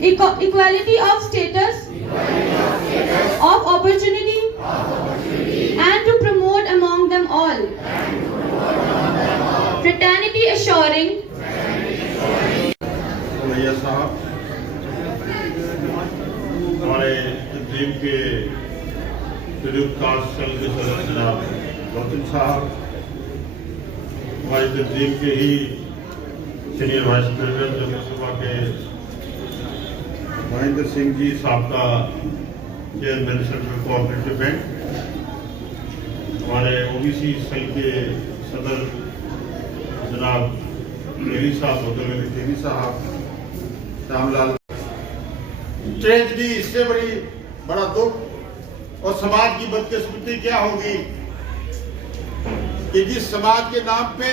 equality of status, of opportunity, and to promote among them all, fraternity assuring, भैया साहब, हमारे तंजीम के schedule caste cell के सदस्य जनाब गौतम साहब, हमारी तंजीम के ही सीनियर वाइस प्रेसिडेंट लोकसभा के महेंद्र सिंह जी, साबका चेयरमैन सेंट्रल कोऑपरेटिव बैंक, हमारे ओबीसी सेल के सदर जनाब देवी साहब, देवी साहब, रामलाल, ट्रेजेडी, इससे बड़ा दुख और समाज की बदकिस्मती क्या होगी कि जिस समाज के नाम पे,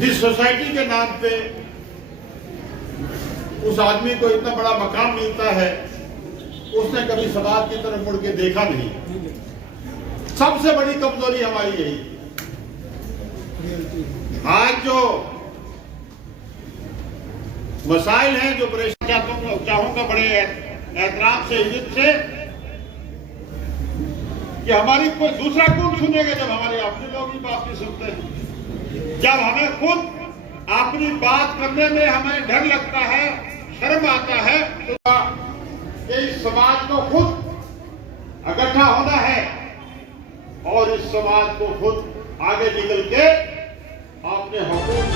जिस सोसाइटी के नाम पे उस आदमी को इतना बड़ा मकाम मिलता है, उसने कभी समाज की तरफ मुड़ के देखा नहीं। सबसे बड़ी कमजोरी हमारी यही। आज जो मसाइल हैं, जो परेशान चाहूंगा बड़े एहतराम से, इज्जत से, कि हमारी कोई दूसरा कौन सुनेगा जब हमारे अपने लोग ही बात नहीं सुनते हैं। जब हमें खुद अपनी बात करने में हमें डर लगता है, शर्म आता है, तो इस समाज को खुद इकट्ठा होना है और इस समाज को खुद आगे निकल के अपने हुकूक